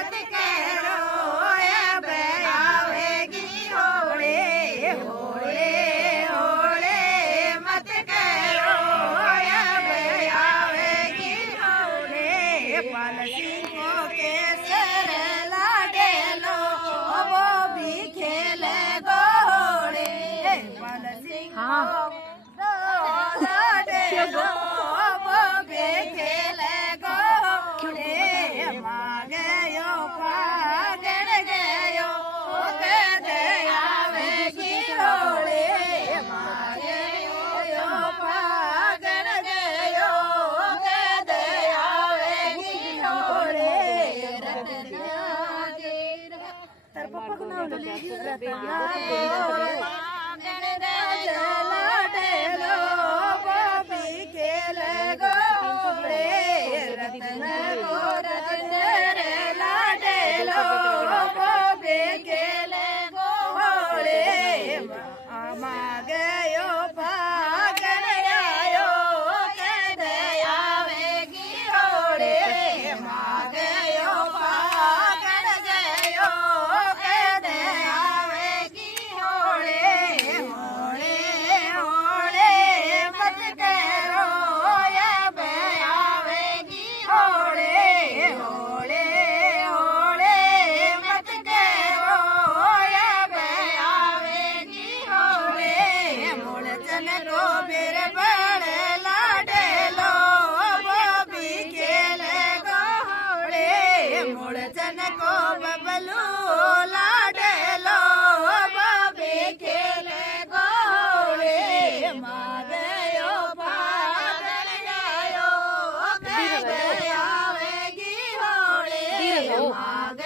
मत करो अब आवेगी होले होले होले मत करो अब आवेगी होले पाल सिंहों के सर लाडेलो वो भी खेले घोड़े पाल सिंहों लाडेलो वो भी खेले घोड़े मांगयो पागण गयो कदे आवेगी होले मांगयो पागण गयो कदे आवेगी होले रतनिया तार पप्पा को नाम ले रतनिया पागण लाडेलो बाबी खेले घोड़े रतन को रतन रे लाडेलो बाबी खेले घोड़े मांगयो पागण आयो कदे आवेगी होड़े मांगयो पागण गयो कदे आवेगी होड़े होड़े होड़े मत करो अब आवेगी होड़े होड़े होड़े मत करो अब आवेगी होड़े मुड़चन को फिर बड़े लाडेलो वो भी खेले घोड़े मुड़चन को बबलू लाडेलो वो भी खेले घोड़े मांगयो पागल गायो कदे आवेगी होड़े मांग